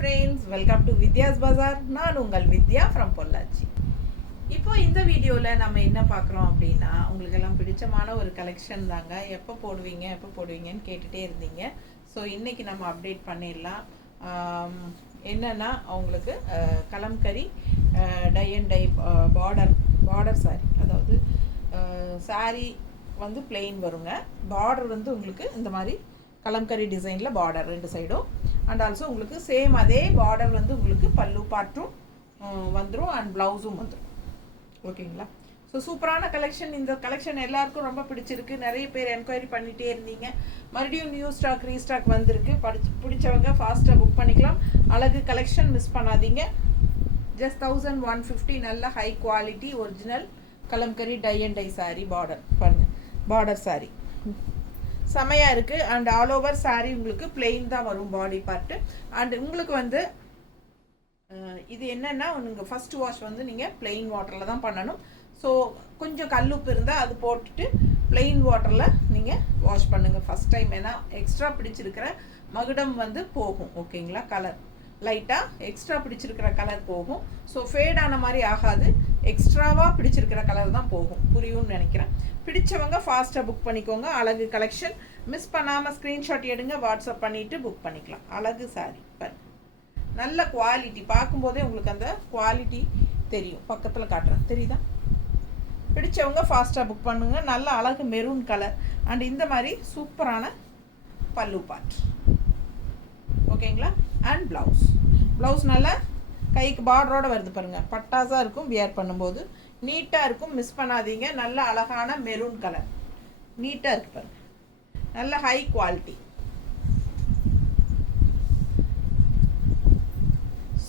Friends, welcome to Vidya's பஜார். நான் உங்கள் வித்யா from Pollachi. இப்போ இந்த வீடியோவில் நம்ம என்ன பார்க்குறோம் அப்படின்னா, உங்களுக்கு எல்லாம் பிடிச்சமான ஒரு கலெக்ஷன் தாங்க. எப்போ போடுவீங்கன்னு கேட்டுகிட்டே இருந்தீங்க. ஸோ இன்றைக்கி நம்ம அப்டேட் பண்ணிடலாம். என்னென்னா அவங்களுக்கு Kalamkari tie and dye border sari, அதாவது சாரி வந்து பிளெயின் வருங்க. பார்டர் வந்து உங்களுக்கு இந்த மாதிரி கலம்கரி டிசைனில் பார்டர் ரெண்டு சைடும், அண்ட் ஆல்சோ உங்களுக்கு சேம் அதே பார்டர் வந்து உங்களுக்கு பல்லு பார்ட்டும் வந்துடும் அண்ட் ப்ளவுஸும் வந்துடும். ஓகேங்களா? ஸோ சூப்பரான கலெக்ஷன். இந்த கலெக்ஷன் எல்லாருக்கும் ரொம்ப பிடிச்சிருக்கு. நிறைய பேர் என்கொயரி பண்ணிகிட்டே இருந்தீங்க. மறுபடியும் நியூ ஸ்டாக் ரீஸ்டாக் வந்திருக்கு. பிடிச்சவங்க ஃபாஸ்ட்டாக புக் பண்ணிக்கலாம். அழகு கலெக்ஷன் மிஸ் பண்ணாதீங்க. ஜஸ்ட் 1150. நல்ல high quality original Kalamkari tie and dye sari. Border பாருங்கள், பார்டர் சாரீ செமையாக இருக்குது. அண்ட் ஆல் ஓவர் சாரீ உங்களுக்கு பிளெயின் தான் வரும் பாடி பார்ட்டு. அண்ட் உங்களுக்கு வந்து இது என்னென்னா, நீங்கள் ஃபஸ்ட் வாஷ் வந்து நீங்கள் பிளெயின் வாட்டரில் தான் பண்ணணும். ஸோ கொஞ்சம் கல்லுப்பு இருந்தால் அது போட்டுட்டு பிளெயின் வாட்டரில் நீங்கள் வாஷ் பண்ணுங்கள் ஃபஸ்ட் டைம். ஏன்னா எக்ஸ்ட்ரா பிடிச்சிருக்கிற மகுடம் வந்து போகும். ஓகேங்களா? கலர் லைட்டாக எக்ஸ்ட்ரா பிடிச்சிருக்கிற கலர் போகும். ஸோ ஃபேட் ஆன மாதிரி ஆகாது, எக்ஸ்ட்ராவாக பிடிச்சிருக்கிற கலர் தான் போகும். புரியும்னு நினைக்கிறேன். பிடிச்சவங்க ஃபாஸ்ட்டாக புக் பண்ணிக்கோங்க. அழகு கலெக்ஷன் மிஸ் பண்ணாமல் ஸ்க்ரீன்ஷாட் எடுங்க, வாட்ஸ்அப் பண்ணிவிட்டு புக் பண்ணிக்கலாம். அழகு சாரி பாரு, நல்ல குவாலிட்டி. பார்க்கும்போதே உங்களுக்கு அந்த குவாலிட்டி தெரியும். பக்கத்தில் காட்டுறேன், தெரியுதா? பிடிச்சவங்க ஃபாஸ்ட்டாக புக் பண்ணுங்கள். நல்ல அழகு மெரூன் கலர் அண்ட் இந்த மாதிரி சூப்பரான பல்லு பார்ட். ஓகேங்களா? அண்ட் ப்ளவுஸ் நல்லா கைக்கு பார்டரோடு வருது பாருங்கள். பட்டாஸாக இருக்கும், வியர் பண்ணும்போது நீட்டாக இருக்கும். மிஸ் பண்ணாதீங்க. நல்ல அழகான மெரூன் கலர், நீட்டாக இருக்குது பாருங்கள். நல்ல ஹை குவாலிட்டி.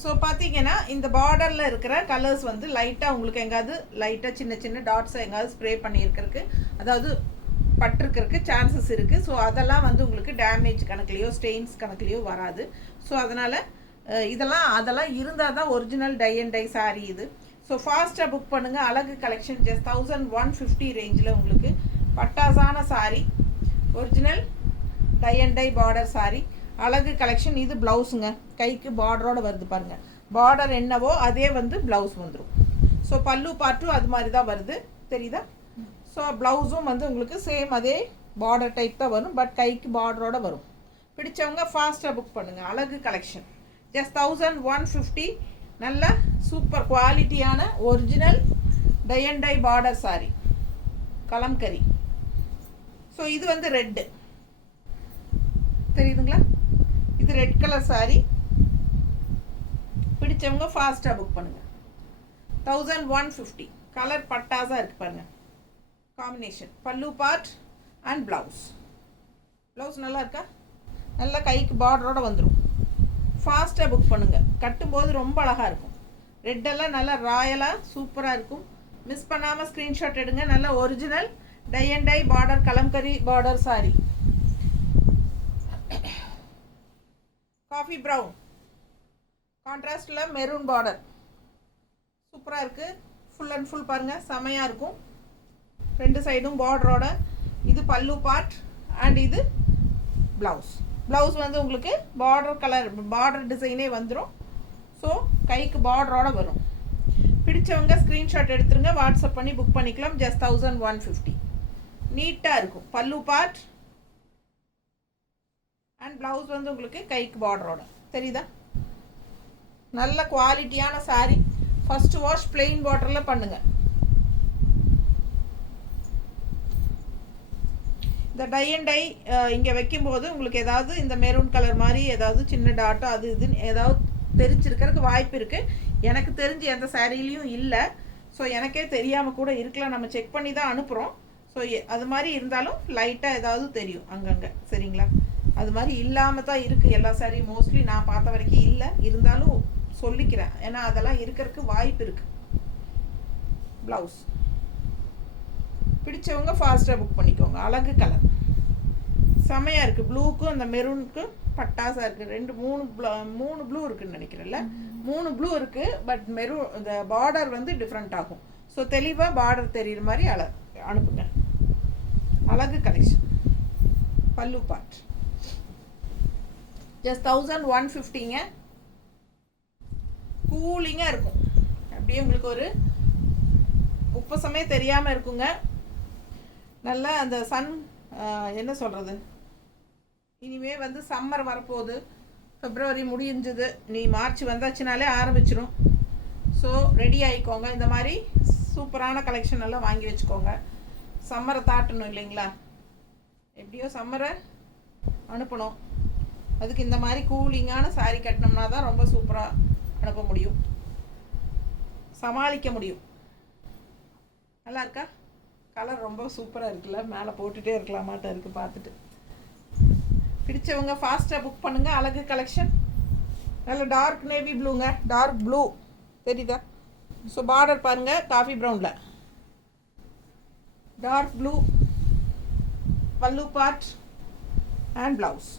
ஸோ பார்த்தீங்கன்னா இந்த பார்டரில் இருக்கிற கலர்ஸ் வந்து லைட்டாக உங்களுக்கு எங்காவது லைட்டாக சின்ன சின்ன டாட்ஸை எங்காவது ஸ்ப்ரே பண்ணியிருக்கிறதுக்கு, அதாவது பட்டிருக்கிறதுக்கு சான்சஸ் இருக்குது. ஸோ அதெல்லாம் வந்து உங்களுக்கு டேமேஜ் கணக்குலேயோ ஸ்டெயின்ஸ் கணக்குலேயோ வராது. ஸோ அதனால் அதெல்லாம் இருந்தால் தான் original tie and dye sari இது. ஸோ ஃபாஸ்ட்டாக புக் பண்ணுங்கள். அழகு கலெக்ஷன் ஜஸ்ட் 1150 ரேஞ்சில் உங்களுக்கு பட்டாசான sari, original tie and dye border sari. அழகு கலெக்ஷன். இது ப்ளவுஸுங்க, கைக்கு பார்டரோடு வருது பாருங்கள். பார்டர் என்னவோ அதே வந்து ப்ளவுஸ் வந்துடும். ஸோ பல்லு பார்ட்டும் அது மாதிரி தான் வருது, தெரியுதா? ஸோ ப்ளவுஸும் வந்து உங்களுக்கு சேம் அதே பார்டர் டைப் தான் வரும், பட் கைக்கு பார்டரோடு வரும். பிடிச்சவங்க ஃபாஸ்ட்டாக புக் பண்ணுங்கள். அழகு கலெக்ஷன் ஜஸ்ட் 1150. நல்ல சூப்பர் குவாலிட்டியான original tie and dye border sari Kalamkari. So இது வந்து ரெட்டு, தெரியுதுங்களா? இது ரெட் கலர் சாரீ. பிடிச்சவங்க ஃபாஸ்ட்டாக புக் பண்ணுங்கள். 1150. கலர் பட்டாஸாக இருக்குது பாருங்கள். காம்பினேஷன் பல்லு பார்ட் அண்ட் ப்ளவுஸ் நல்லா இருக்கா? நல்லா கைக்கு பார்டரோடு வந்துடும். ஃபாஸ்ட்டாக புக் பண்ணுங்கள். கட்டும்போது ரொம்ப அழகாக இருக்கும். ரெட்டெல்லாம் நல்லா ராயலாக சூப்பராக இருக்கும். மிஸ் பண்ணாமல் ஸ்க்ரீன்ஷாட் எடுங்க. நல்ல original tie and dye border kalamkari border sari. Coffee brown கான்ட்ராஸ்டில் மெரூன் பார்டர் சூப்பராக இருக்குது. ஃபுல் அண்ட் ஃபுல் பாருங்கள், செமையாக இருக்கும். ரெண்டு சைடும் பார்டரோட. இது பல்லு பார்ட் அண்ட் இது ப்ளவுஸ் வந்து உங்களுக்கு பார்டர் கலர், பார்டர் டிசைனே வந்துடும். ஸோ கைக்கு பார்டரோட வரும். பிடிச்சவங்க ஸ்க்ரீன்ஷாட் எடுத்துருங்க, வாட்ஸ்அப் பண்ணி புக் பண்ணிக்கலாம். ஜஸ்ட் 1150. நீட்டாக இருக்கும். பல்லு பார்ட் அண்ட் ப்ளவுஸ் வந்து உங்களுக்கு கைக்கு பார்டரோட, தெரியுதா? நல்ல குவாலிட்டியான சாரீ. ஃபஸ்ட்டு வாஷ் பிளெயின் வாட்டரில் பண்ணுங்கள். இந்த டை அண்ட் டை இங்கே வைக்கும்போது உங்களுக்கு ஏதாவது இந்த மெரூன் கலர் மாதிரி ஏதாவது சின்ன டாட்டோ அது இதுன்னு ஏதாவது தெரிஞ்சிருக்கிறதுக்கு வாய்ப்பு இருக்குது. எனக்கு தெரிஞ்சு எந்த சாரீலையும் இல்லை. ஸோ எனக்கே தெரியாமல் கூட இருக்கலாம். நம்ம செக் பண்ணி தான் அனுப்புகிறோம். ஸோ அது மாதிரி இருந்தாலும் லைட்டாக ஏதாவது தெரியும் அங்கங்கே, சரிங்களா? அது மாதிரி இல்லாமல் தான் இருக்குது எல்லா சாரீ. மோஸ்ட்லி நான் பார்த்த வரைக்கும் இல்லை. இருந்தாலும் சொல்லிக்கிறேன், ஏன்னா அதெல்லாம் இருக்கிறதுக்கு வாய்ப்பு இருக்குது. ப்ளவுஸ் பிடிச்சவங்க ஃபாஸ்ட்டாக புக் பண்ணிக்கோங்க. அழகு கலர் செமையாக இருக்குது. ப்ளூக்கும் அந்த மெரூனுக்கும் பட்டாசாக இருக்குது. மூணு ப்ளூ இருக்குதுன்னு நினைக்கிறேன்ல. 3 ப்ளூ இருக்குது. பட் மெரூன் இந்த பார்டர் வந்து டிஃப்ரெண்ட் ஆகும். ஸோ தெளிவாக பார்டர் தெரிகிற மாதிரி அனுப்புங்க. அழகு கலெக்ஷன். பல்லு பார்ட் ஜஸ்ட் 1150ங்க. கூலிங்காக இருக்கும். அப்படியே உங்களுக்கு ஒரு உப்பசமே தெரியாமல் இருக்குங்க. நல்லா அந்த சன் என்ன சொல்கிறது, இனிமே வந்து சம்மர் வரப்போகுது. பிப்ரவரி முடிஞ்சது, நீ மார்ச் வந்தாச்சுனாலே ஆரம்பிச்சிடும். ஸோ ரெடி ஆகிக்கோங்க. இந்த மாதிரி சூப்பரான கலெக்ஷன் எல்லாம் வாங்கி வச்சுக்கோங்க. சம்மரை தாட்டணும் இல்லைங்களா, எப்படியோ சம்மரை அனுப்பணும். அதுக்கு இந்த மாதிரி கூலிங்கான சாரீ கட்டினோம்னா தான் ரொம்ப சூப்பராக அனுப்ப முடியும், சமாளிக்க முடியும். நல்லா இருக்கா? கலர் ரொம்ப சூப்பராக இருக்குல்ல, மேலே போட்டுகிட்டே இருக்கலாமாட்டம் இருக்குது. பார்த்துட்டு பிடிச்சவங்க ஃபாஸ்ட்டாக புக் பண்ணுங்கள். அழகு கலெக்ஷன். நல்ல டார்க் நேவி ப்ளூங்க, டார்க் ப்ளூ தெரியுதா? ஸோ பார்டர் பாருங்கள், காஃபி ப்ரௌனில் டார்க் ப்ளூ, பல்லு பார்ட் அண்ட் ப்ளவுஸ்.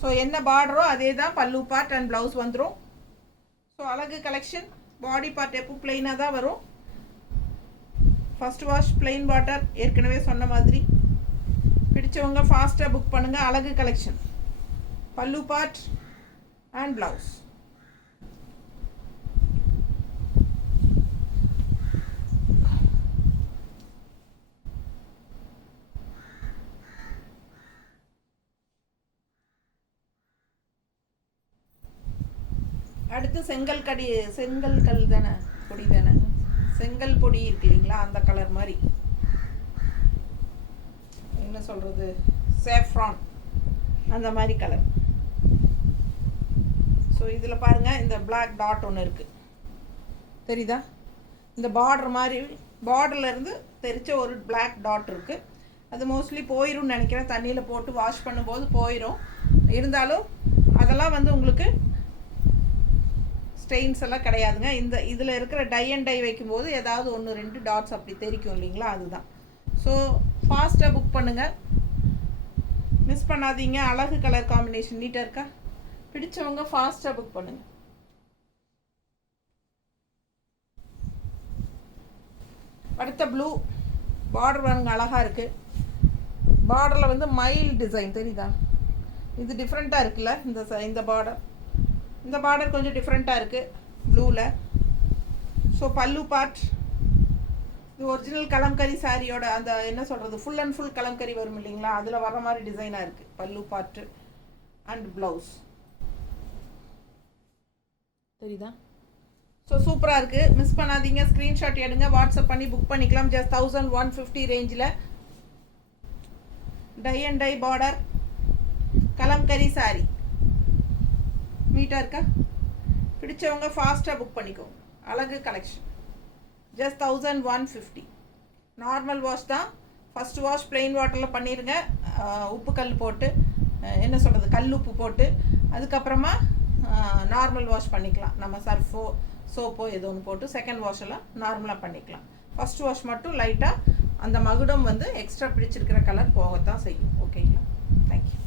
ஸோ என்ன பார்டரோ அதே தான் பல்லு பார்ட் அண்ட் ப்ளவுஸ் வந்துடும். ஸோ அழகு கலெக்ஷன். பாடி பார்ட் எப்போ பிளெயினாக தான் வரும். ஃபஸ்ட் வாஷ் பிளெயின் வாட்டர், ஏற்கனவே சொன்ன மாதிரி. பிடிச்சவங்க ஃபாஸ்ட்டாக புக் பண்ணுங்கள். அழகு கலெக்ஷன், பல்லு பார்ட் அண்ட் ப்ளவுஸ். அடுத்து செங்கல் கல் தானே, பொடி தானே, செங்கல் பொடி இருக்கு இல்லைங்களா, அந்த கலர் மாதிரி என்ன சொல்கிறது, சேஃப்ரான் அந்த மாதிரி கலர். ஸோ இதில் பாருங்கள், இந்த பிளாக் டாட் ஒன்று இருக்குது தெரியுதா? இந்த பார்டர் மாதிரி, பார்டர்லேருந்து தெரிச்ச ஒரு பிளாக் டாட் இருக்குது. அது மோஸ்ட்லி போயிடும்னு நினைக்கிறேன், தண்ணியில் போட்டு வாஷ் பண்ணும்போது போயிடும். இருந்தாலும் அதெல்லாம் வந்து உங்களுக்கு ஸ்டெயின்ஸ் எல்லாம் கிடையாதுங்க. இந்த இதில் இருக்கிற டை அண்ட் டை வைக்கும்போது ஏதாவது 1-2 டாட்ஸ் அப்படி தெரிக்கும் இல்லைங்களா, அதுதான். ஸோ ஃபாஸ்ட்டாக புக் பண்ணுங்கள், மிஸ் பண்ணாதீங்க. அழகு கலர் காம்பினேஷன் நீட்டாக இருக்கா? பிடிச்சவங்க ஃபாஸ்ட்டாக புக் பண்ணுங்கள். அடுத்த ப்ளூ பார்டர் பாருங்க, அழகாக இருக்குது. பார்டரில் வந்து மைல் டிசைன் தெரியுதா? இது டிஃப்ரெண்ட்டாக இருக்குல்ல, இந்த பார்டர் கொஞ்சம் டிஃப்ரெண்ட்டாக இருக்குது ப்ளூவில். ஸோ பல்லு பார்ட், இது ஒரிஜினல் கலம்கரி சாரியோட அந்த என்ன சொல்கிறது, ஃபுல் அண்ட் ஃபுல் கலம்கரி வரும் இல்லைங்களா, அதில் வர மாதிரி டிசைனாக இருக்குது பல்லு பார்ட்டு அண்ட் ப்ளவுஸ். தெரியுதா? ஸோ சூப்பராக இருக்குது, மிஸ் பண்ணாதீங்க. ஸ்க்ரீன்ஷாட் எடுங்க, வாட்ஸ்அப் பண்ணி புக் பண்ணிக்கலாம். ஜஸ்ட் 1150 ரேஞ்சில் tie and dye border Kalamkari sari நீட்டாக இருக்கா? பிடிச்சவங்க ஃபாஸ்ட்டாக புக் பண்ணிக்கோங்க. அழகு கலெக்ஷன் ஜஸ்ட் 1150. நார்மல் வாஷ் தான். ஃபஸ்ட் வாஷ் பிளெயின் வாட்டரில் பண்ணிடுங்க, உப்பு கல் போட்டு, என்ன சொல்கிறது, கல் உப்பு போட்டு. அதுக்கப்புறமா நார்மல் வாஷ் பண்ணிக்கலாம். நம்ம சர்ஃபோ சோப்போ ஏதோ ஒன்று போட்டு செகண்ட் வாஷெல்லாம் நார்மலாக பண்ணிக்கலாம். ஃபஸ்ட் வாஷ் மட்டும் லைட்டாக அந்த மகுடம் வந்து எக்ஸ்ட்ரா பிடிச்சிருக்கிற கலர் போகத்தான் செய்யும். ஓகேங்களா? தேங்க்யூ.